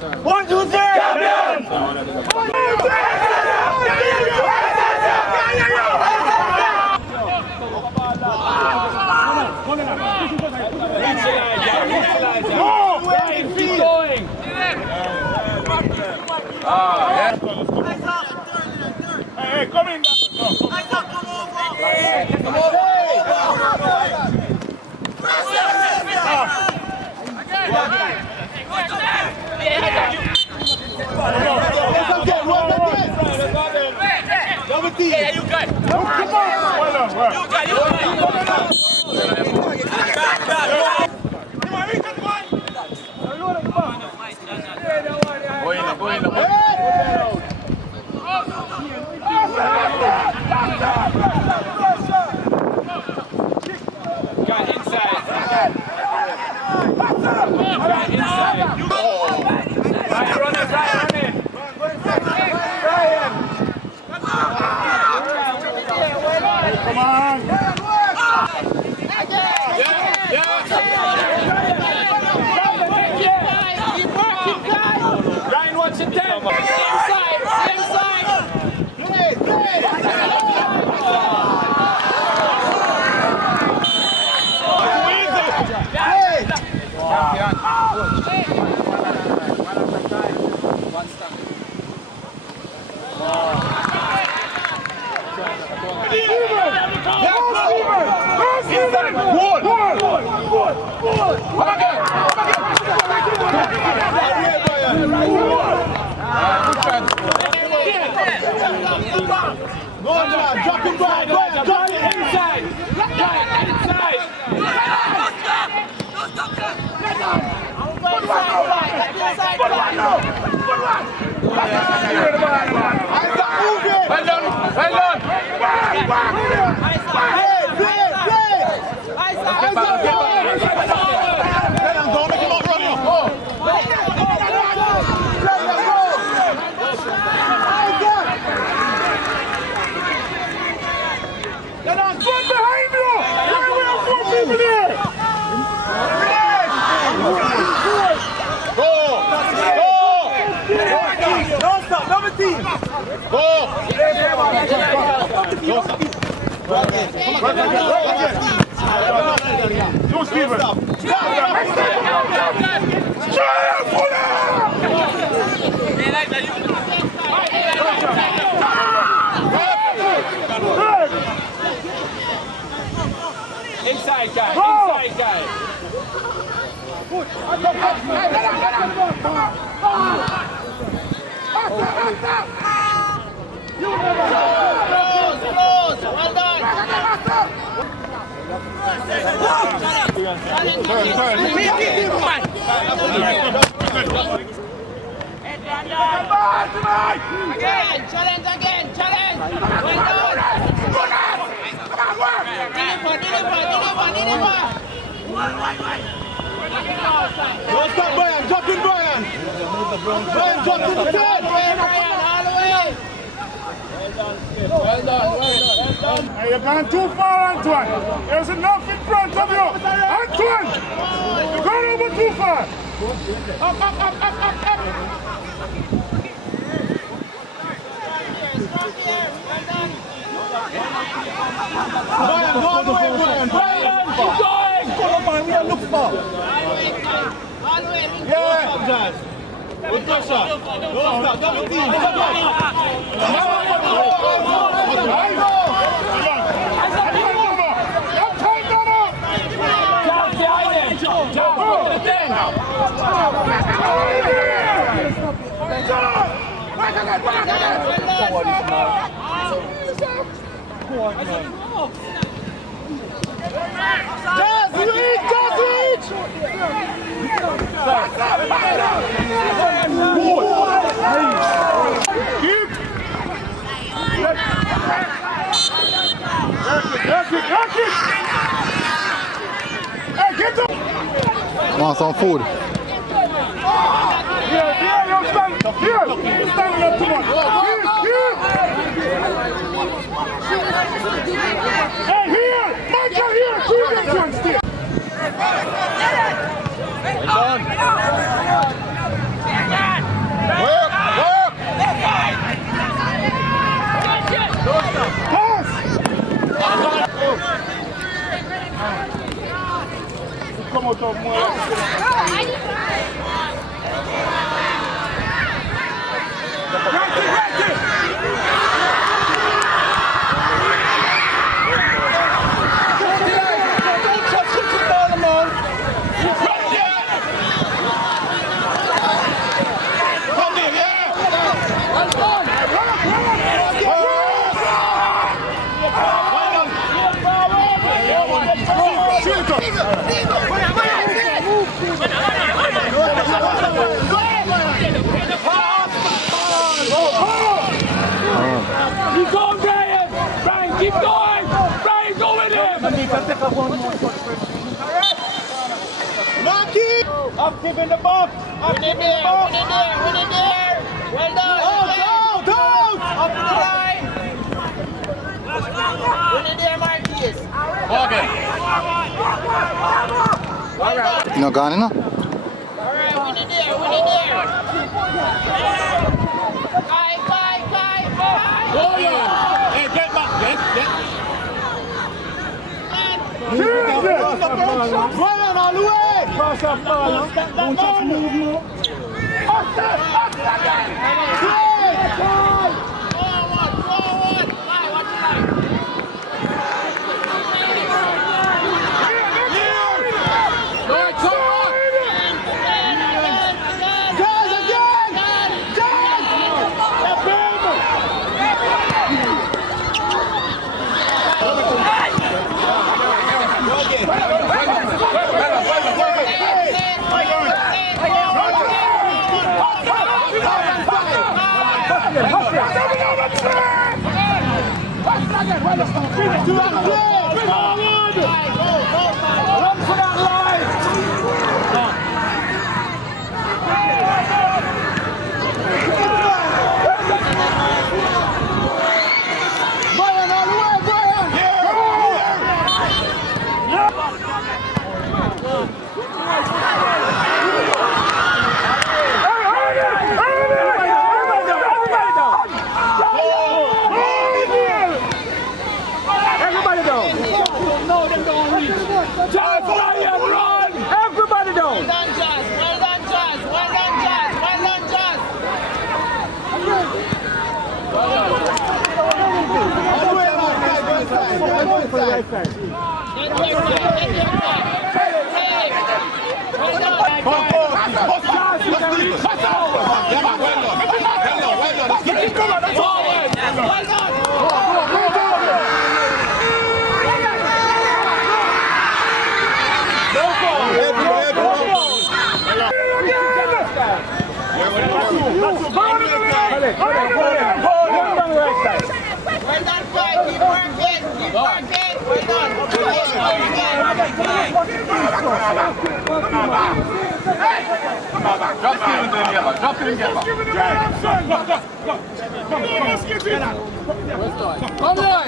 1, 2, 3! Campion! Keep going! Hey, come in! Yeah, you got it. Got inside. Right, run it. Come on! Ryan wants it down. Same side. Inside guy. Close. Well done. Again. Challenge. Well done. Deliver. Don't stop, Brian! Drop in, Brian! Brian, drop to the field! All the way. Well done. Hey, you've gone too far, Antoine! There's enough in front of you! Antoine! You've gone over too far! Up! Brian, go all the way, Brian! Keep going! Come on, we are looking for! All the way. Yeah! Good pressure! Don't stop, double team! Want some food? Here, you stand up too much. Hey, here! Michael, here! Two entrance still! Marky! Active in the box! Win it there, win it there, win it there. Well done. Out! Up to the line. Win it there, Marquis. Okay. Well done. You know, gone, you know? All right, win it there, win it there. Kai. Hey, get back, get. Ryan, all the way! Pass up ball. Don't just move now. Forward. Kai, watch the line. Drop it in there. Come on.